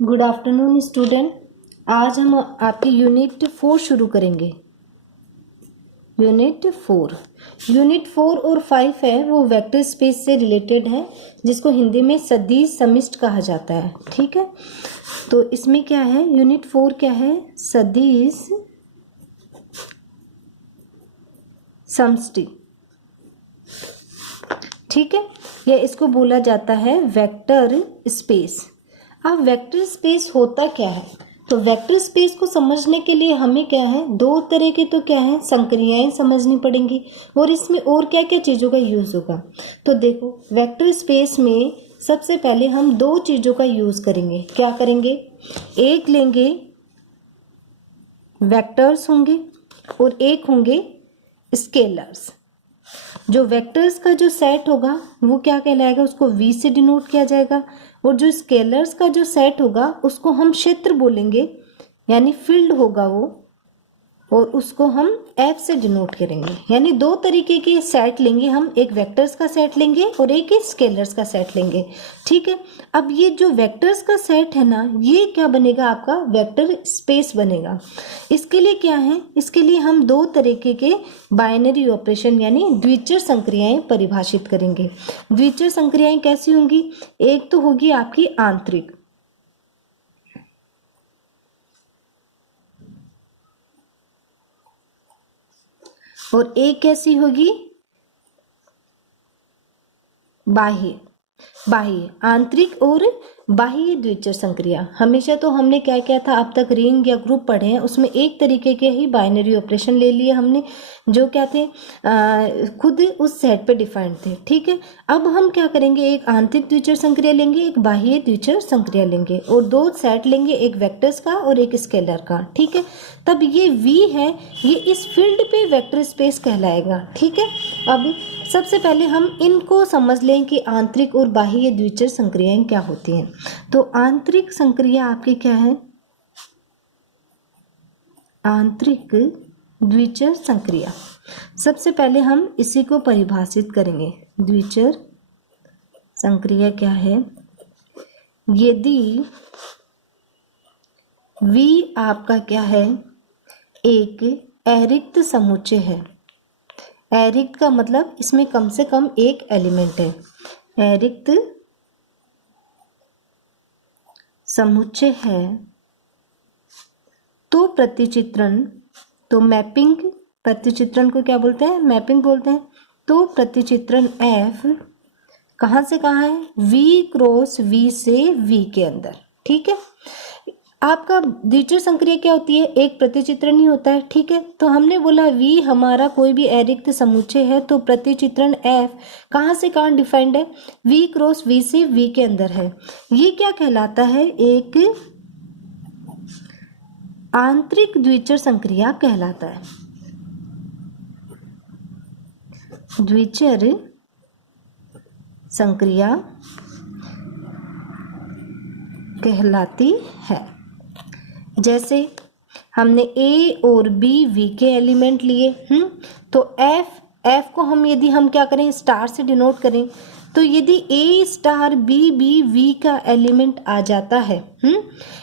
Good afternoon student. आज हम आपकी यूनिट 4 शुरू करेंगे। यूनिट 4 और 5 है वो वेक्टर स्पेस से रिलेटेड है, जिसको हिंदी में सदिश समिष्ट कहा जाता है। ठीक है, तो इसमें क्या है, यूनिट 4 क्या है, सदिश समष्टि। ठीक है, या इसको बोला जाता है वेक्टर स्पेस। अब वेक्टर स्पेस होता क्या है, तो वेक्टर स्पेस को समझने के लिए हमें क्या है, दो तरह के तो क्या है, संक्रियाएं समझनी पड़ेंगी और इसमें और क्या क्या चीज़ों का यूज़ होगा। तो देखो, वेक्टर स्पेस में सबसे पहले हम दो चीज़ों का यूज़ करेंगे। क्या करेंगे, एक लेंगे वेक्टर्स होंगे और एक होंगे स्केलर्स। जो वेक्टर्स का जो सेट होगा वो क्या कहलाएगा, उसको v से डिनोट किया जाएगा, और जो स्केलर्स का जो सेट होगा उसको हम क्षेत्र बोलेंगे, यानी फील्ड होगा वो, और उसको हम f से डिनोट करेंगे। यानी दो तरीके के सेट लेंगे हम, एक वेक्टर्स का सेट लेंगे और एक स्केलर्स का सेट लेंगे। ठीक है, अब ये जो वेक्टर्स का सेट है ना, ये क्या बनेगा, आपका वेक्टर स्पेस बनेगा। इसके लिए क्या है, इसके लिए हम दो तरीके के बाइनरी ऑपरेशन यानी द्विचर संक्रियाएं परिभाषित करेंगे। द्विचर संक्रियाएं कैसी होंगी, एक तो होगी आपकी आंतरिक, और एक कैसी होगी बाह्य। बाह्य, आंतरिक और बाह्य द्विचर संक्रिया। हमेशा तो हमने क्या किया था, अब तक रिंग या ग्रुप पढ़े हैं, उसमें एक तरीके के ही बाइनरी ऑपरेशन ले लिए हमने, जो क्या थे, खुद उस सेट पे डिफाइंड थे। ठीक है, अब हम क्या करेंगे, एक आंतरिक द्विचर संक्रिया लेंगे, एक बाह्य द्विचर संक्रिया लेंगे, और दो सेट लेंगे, एक वेक्टर्स का और एक स्केलर का। ठीक है, तब ये V है, ये इस फील्ड पे वेक्टर स्पेस कहलाएगा। ठीक है, अब सबसे पहले हम इनको समझ लें कि आंतरिक और बाह्य द्विचर संक्रियाएं क्या होती हैं। तो आंतरिक संक्रिया आपकी क्या है, आंतरिक द्विचर संक्रिया। सबसे पहले हम इसी को परिभाषित करेंगे। द्विचर संक्रिया क्या है, यदि V आपका क्या है, एक अरिक्त समुच्चय है। अरिक्त का मतलब इसमें कम से कम एक एलिमेंट है। अरिक्त समुच्चय है तो प्रतिचित्रण, तो मैपिंग, प्रतिचित्रण को क्या बोलते हैं, मैपिंग बोलते हैं। तो प्रतिचित्रण F कहाँ से कहाँ है, V क्रॉस V से V के अंदर। ठीक है, आपका द्विचर संक्रिया क्या होती है, एक प्रतिचित्रण ही होता है। ठीक है, तो हमने बोला V हमारा कोई भी अरिक्त समुच्चय है, तो प्रतिचित्रण F कहाँ से कहाँ डिफाइंड है, V क्रॉस V से V के अंदर है। ये क्या कहलाता है, एक आंतरिक द्विचर संक्रिया कहलाता है। द्विचर संक्रिया कहलाती है। जैसे हमने A और B V के एलिमेंट लिए, तो F को हम यदि हम क्या करें, स्टार से डिनोट करें, तो यदि A स्टार B भी V का एलिमेंट आ जाता है,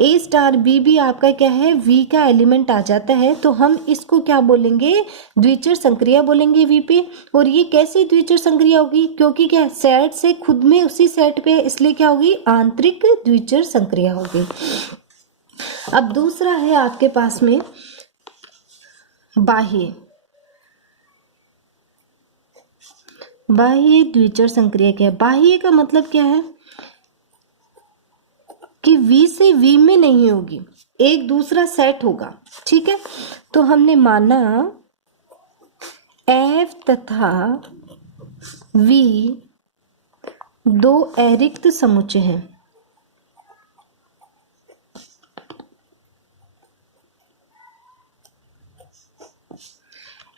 A स्टार B भी आपका क्या है, V का एलिमेंट आ जाता है, तो हम इसको क्या बोलेंगे, द्विचर संक्रिया बोलेंगे V पे। और ये कैसी द्विचर संक्रिया होगी, क्योंकि क्या सेट से खुद में उसी सेट पे, इसलिए क्या होगी, आंतरिक द्विचर संक्रिया होगी। अब दूसरा है आपके पास में बाह्य। बाह्य द्विचर संक्रिया क्या है, बाह्य का मतलब क्या है कि V से V में नहीं होगी, एक दूसरा सेट होगा। ठीक है, तो हमने माना F तथा V दो अरिक्त समुच्चय हैं।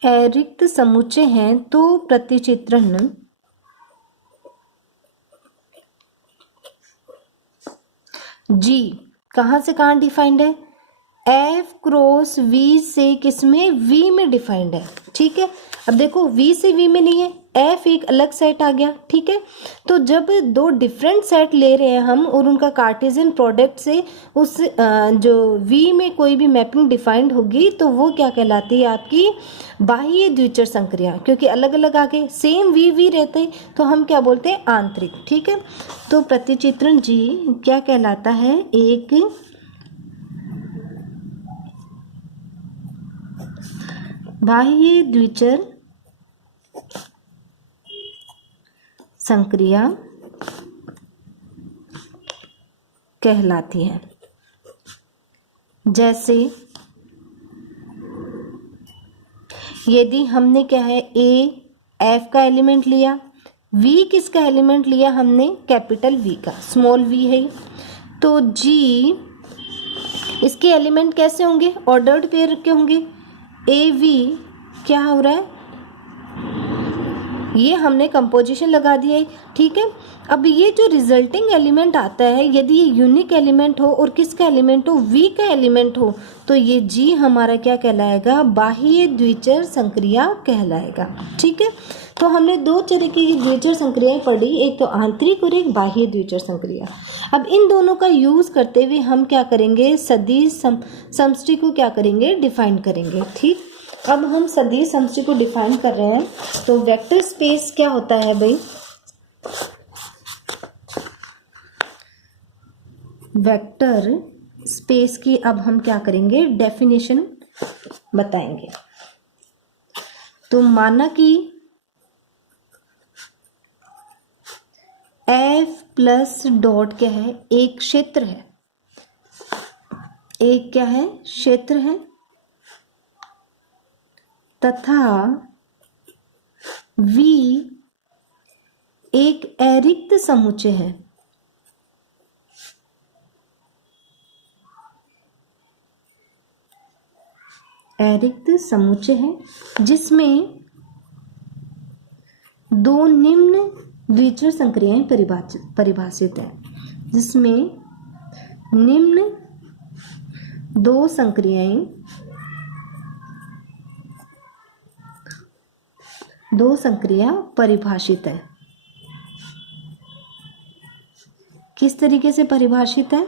अरिक्त समुच्चय हैं तो प्रतिचित्रण G कहाँ से कहाँ डिफाइंड है, F क्रॉस V से किसमें, V में डिफाइंड है। ठीक है, अब देखो V से V में नहीं है, एफ एक अलग सेट आ गया, ठीक है। तो जब दो डिफरेंट सेट ले रहे हैं हम और उनका कार्टेशियन प्रोडक्ट से उस जो वी में कोई भी मैपिंग डिफाइंड होगी तो वो क्या कहलाती है, आपकी बाह्य द्विचर संक्रिया, क्योंकि अलग अलग आ गए, सेम वी रहते तो हम क्या बोलते हैं, आंतरिक, ठीक है। तो प्रतिचित्रण जी क्या कहलाता है, एक बाह्य द्विचर संक्रिया कहलाती है। जैसे यदि हमने क्या है, ए एफ का एलिमेंट लिया, वी किसका एलिमेंट लिया हमने, कैपिटल वी का, स्मॉल वी है, तो जी इसके एलिमेंट कैसे होंगे, ऑर्डर्ड पेयर के होंगे, ए वी क्या हो रहा है, ये हमने कंपोजिशन लगा दिया है, ठीक है। अब ये जो रिजल्टिंग एलिमेंट आता है, यदि ये यूनिक एलिमेंट हो और किसका एलिमेंट हो, वी का एलिमेंट हो, तो ये जी हमारा क्या कहलाएगा, बाह्य द्विचर संक्रिया कहलाएगा, ठीक है। तो हमने दो तरीके की द्विचर संक्रियाएं पढ़ी, एक तो आंतरिक और एक बाह्य द्विचर संक्रिया। अब इन दोनों का यूज करते हुए हम क्या करेंगे, सदिश समष्टि को क्या करेंगे, डिफाइन करेंगे, ठीक। अब हम सदिश समष्टि को डिफाइन कर रहे हैं, तो वेक्टर स्पेस क्या होता है भाई, वेक्टर स्पेस की अब हम क्या करेंगे, डेफिनेशन बताएंगे। तो माना कि एफ प्लस डॉट क्या है, एक क्षेत्र है, एक क्या है, क्षेत्र है, तथा वी एक अरिक्त समुच्चय है, अरिक्त समुच्चय है, जिसमें दो निम्न द्विचर संक्रियाएं परिभाषित है, जिसमें निम्न दो संक्रिया परिभाषित है। किस तरीके से परिभाषित है,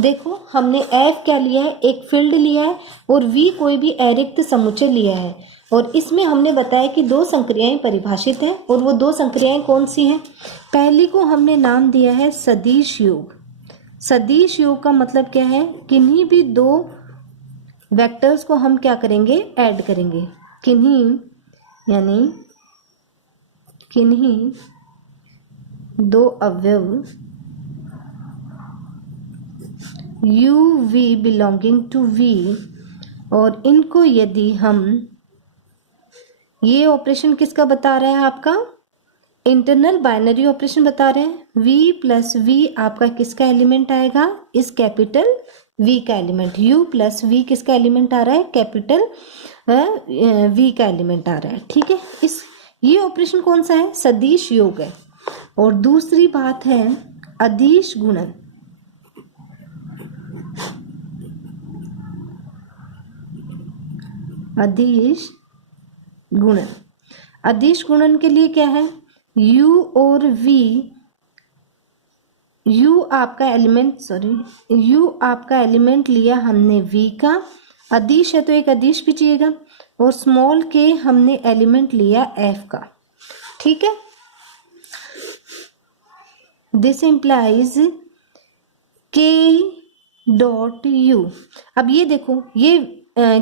देखो हमने एफ क्या लिया है, एक फील्ड लिया है, और वी कोई भी अरिक्त समुच्चय लिया है, और इसमें हमने बताया कि दो संक्रियाएं परिभाषित हैं, और वो दो संक्रियाएं कौन सी हैं, पहली को हमने नाम दिया है सदिश योग। सदिश योग का मतलब क्या है, किन्हीं भी दो वेक्टर्स को हम क्या करेंगे, ऐड करेंगे, किन्हीं यानी किन्हीं दो अवयव u v belonging to v, और इनको यदि हम, ये ऑपरेशन किसका बता रहा है, आपका इंटरनल बाइनरी ऑपरेशन बता रहे हैं, v प्लस v आपका किसका एलिमेंट आएगा, इस कैपिटल v का एलिमेंट, u प्लस v किसका एलिमेंट आ रहा है, कैपिटल v का एलिमेंट आ रहा है, ठीक है। ये ऑपरेशन कौन सा है, सदिश योग है। और दूसरी बात है अदिश गुणन, अदिश गुणन, अदिश गुणन के लिए क्या है, u और v, u आपका एलिमेंट लिया हमने v का, अदिश है तो एक अदिश भी चाहिएगा, और स्मॉल के हमने एलिमेंट लिया f का, ठीक है। This implies k dot u। अब ये देखो, ये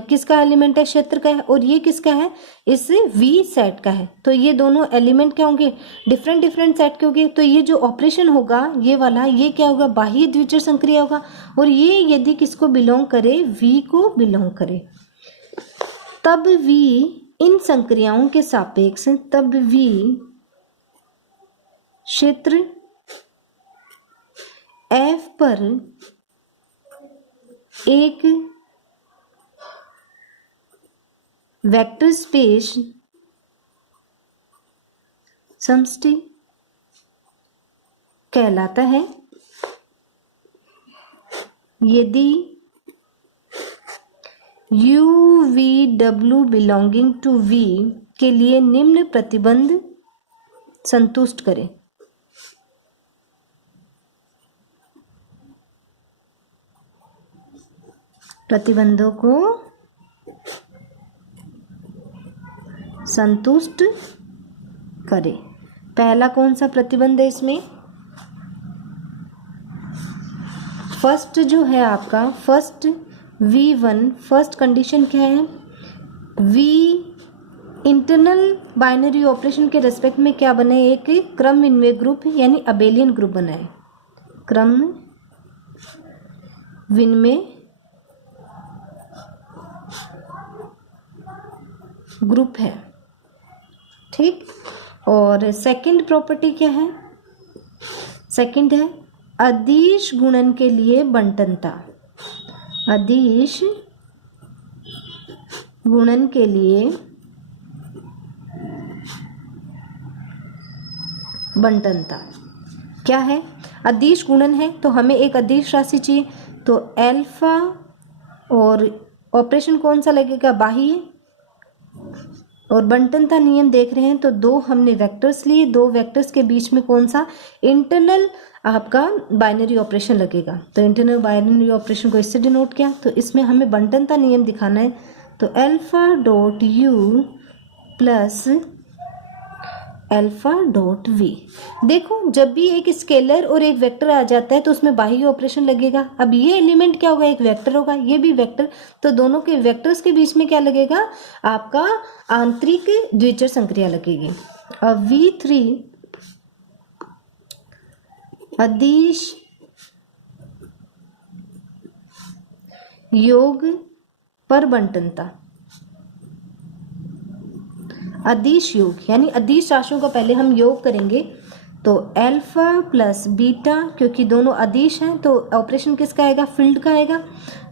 किसका एलिमेंट है, क्षेत्र का है, और ये किसका है, इस v सेट का है, तो ये दोनों एलिमेंट क्या होंगे, डिफरेंट सेट के होंगे, तो ये जो ऑपरेशन होगा ये वाला, ये क्या होगा, बाह्य द्विचर संक्रिया होगा, और ये यदि किसको बिलोंग करे, v को बिलोंग करे, तब v इन संक्रियाओं के सापेक्ष, तब v क्षेत्र f पर एक वेक्टर स्पेस समष्टि कहलाता है, यदि U V W belonging to V के लिए निम्न प्रतिबंध संतुष्ट करें। प्रतिबंधों को संतुष्ट करें। पहला कौन सा प्रतिबंध है इसमें? फर्स्ट जो है आपका, फर्स्ट V1, फर्स्ट कंडीशन क्या है? V इंटरनल बाइनरी ऑपरेशन के रेस्पेक्ट में क्या बने? एक क्रम विन्वय ग्रुप यानी अबेलियन ग्रुप बना है। क्रम विन्वय ग्रुप है, ठीक। और सेकंड प्रॉपर्टी क्या है? सेकंड है अदिश गुणन के लिए बंटनता। अदिश गुणन के लिए बंटनता क्या है? अदिश गुणन है तो हमें एक अदिश राशि चाहिए, तो अल्फा और ऑपरेशन कौन सा लगेगा? बाह्य। और बंटनता नियम देख रहे हैं तो दो हमने वेक्टर्स लिए, दो वेक्टर्स के बीच में कौन सा? इंटरनल आपका बाइनरी ऑपरेशन लगेगा। तो इंटरनल बाइनरी ऑपरेशन को इससे डिनोट किया, तो इसमें हमें बंटनता नियम दिखाना है। तो alpha dot U plus alpha dot V. देखो जब भी एक स्केलर और एक वेक्टर आ जाता है तो उसमें बाह्य ऑपरेशन लगेगा। अब ये एलिमेंट क्या होगा? एक वेक्टर होगा, ये भी वेक्टर, तो दोनों के वेक्टर्स के बीच में क्या लगेगा? आपका आंतरिक द्विचर संक्रिया लगेगी। अब V3 अदिश योग पर बंटनता। अदिश योग यानी अदिश राशियों का पहले हम योग करेंगे, तो अल्फा प्लस बीटा, क्योंकि दोनों अदिश हैं तो ऑपरेशन किसका आएगा? फील्ड का आएगा।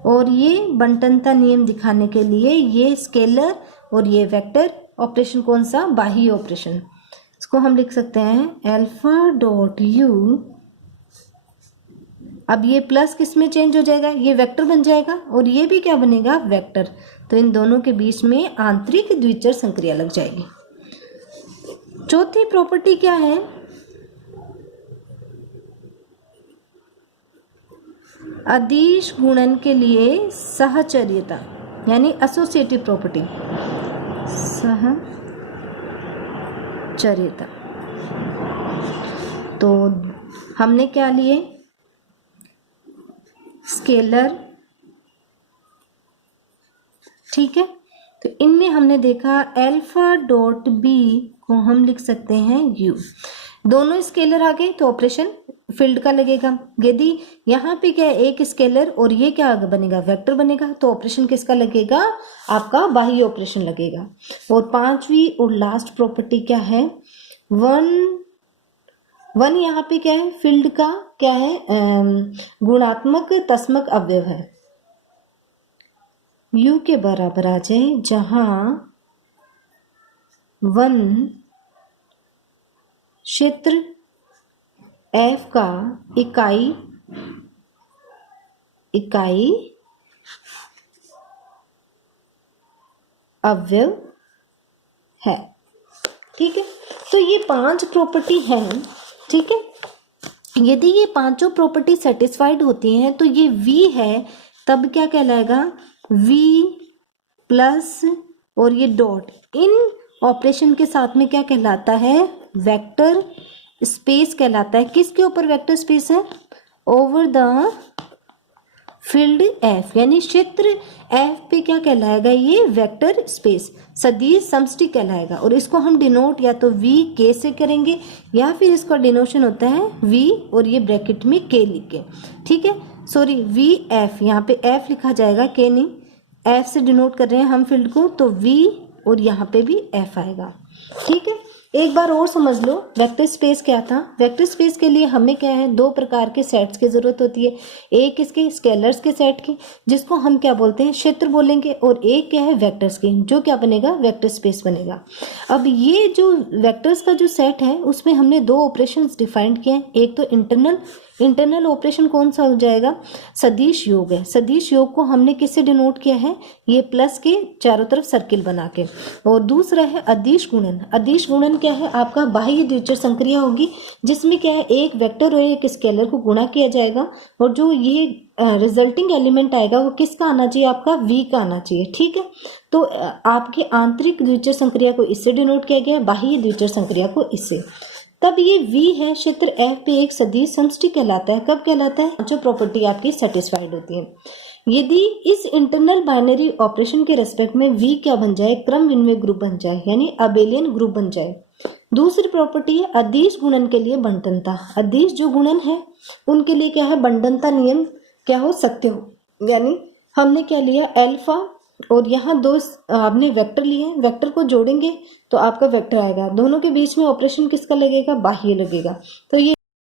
और ये बंटनता नियम दिखाने के लिए ये स्केलर और ये वेक्टर ऑपरेशन कौन सा? बाह्य ऑपरेशन। इसको हम लिख सकते हैं अल्फा डॉट यू। अब ये प्लस किस में चेंज हो जाएगा? ये वेक्टर बन जाएगा और ये भी क्या बनेगा? वेक्टर। तो इन दोनों के बीच में आंतरिक द्विचर संक्रिया लग जाएगी। चौथी प्रॉपर्टी क्या है? अदिश गुणन के लिए सहचर्यता यानी एसोसिएटिव प्रॉपर्टी। सहचर्यता तो हमने क्या लिए? स्केलर, ठीक है। तो इनमें हमने देखा अल्फा डॉट बी को हम लिख सकते हैं यू। दोनों स्केलर आ गए तो ऑपरेशन फील्ड का लगेगा। यदि यहाँ पे क्या है? एक स्केलर और ये क्या बनेगा? वेक्टर बनेगा, तो ऑपरेशन किसका लगेगा? आपका बाह्य ऑपरेशन लगेगा। और पांचवी और लास्ट प्रॉपर्टी क्या है? वन यहाँ पे क्या है? फील्ड का क्या है? गुणात्मक तस्मक अवयव है, U के बराबर आ जाए, जहां वन क्षेत्र F का इकाई अवयव है, ठीक है। तो ये 5 प्रॉपर्टी हैं, ठीक है। यदि ये पांचों प्रॉपर्टी सेटिस्फाइड होती हैं तो ये V है, तब क्या कहलाएगा? V प्लस और ये डॉट इन ऑपरेशन के साथ में क्या कहलाता है? वेक्टर स्पेस कहलाता है। किसके ऊपर वेक्टर स्पेस है? ओवर द फील्ड F, यानी क्षेत्र F पे क्या कहलाएगा? ये वेक्टर स्पेस सदिश समष्टि कहलाएगा। और इसको हम डिनोट या तो V K से करेंगे या फिर इसका डिनोशन होता है V और ये ब्रैकेट में K लिख के, ठीक है। सॉरी V F, यहाँ पे F लिखा जाएगा, K नहीं। F से डिनोट कर रहे हैं हम फील्ड को, तो V और यहाँ पे भी F आएगा, ठीक है। एक बार और समझ लो वेक्टर स्पेस क्या था। वेक्टर स्पेस के लिए हमें क्या है? 2 प्रकार के सेट्स की जरूरत होती है। एक इसके स्केलर्स के सेट की, जिसको हम क्या बोलते हैं? क्षेत्र बोलेंगे। और एक क्या है? वेक्टर्स की, जो क्या बनेगा? वेक्टर स्पेस बनेगा। अब ये जो वेक्टर्स का जो सेट है उसमें हमने 2 ऑपरेशंस डिफाइंड किए हैं। एक तो इंटरनल इंटरनल ऑपरेशन कौन सा हो जाएगा, सदिश योग है। सदिश योग को हमने किससे डिनोट किया है, ये प्लस के चारों तरफ सर्किल बना के। और दूसरा है अदिश गुणन। अदिश गुणन क्या है, आपका बाह्य द्वितीय संक्रिया होगी जिसमें क्या है, एक वेक्टर और एक स्केलर को गुणा किया जाएगा और जो ये रिजल्टिंग एलिमेंट आएगा वो किसका आना चाहिए, आपका v का आना चाहिए। ठीक है, तो आपके आंतरिक द्वितीय संक्रिया को इससे डिनोट किया गया, बाह्य द्वितीय संक्रिया को इससे। तब ये v है क्षेत्र F पे एक सदिश समष्टि कहलाता है। कब कहलाता है, जो प्रॉपर्टी आपकी सेटिस्फाइड होती है। यदि इस इंटरनल बाइनरी ऑपरेशन के रेस्पेक्ट में v क्या बन जाए, क्रम विनिमय ग्रुप बन जाए, यानी अबेलियन ग्रुप बन जाए। दूसरी प्रॉपर्टी है अदिश गुणन के लिए बंटनता। अदिश जो गुणन है उनके लिए क्या है, बंटनता नियम क्या हो, सत्य हो। यानी हमने क्या लिया, अल्फा और यहाँ दो आपने वेक्टर लिए, वेक्टर को जोड़ेंगे तो आपका वेक्टर आएगा, दोनों के बीच में ऑपरेशन किसका लगेगा, बाह्य लगेगा। तो ये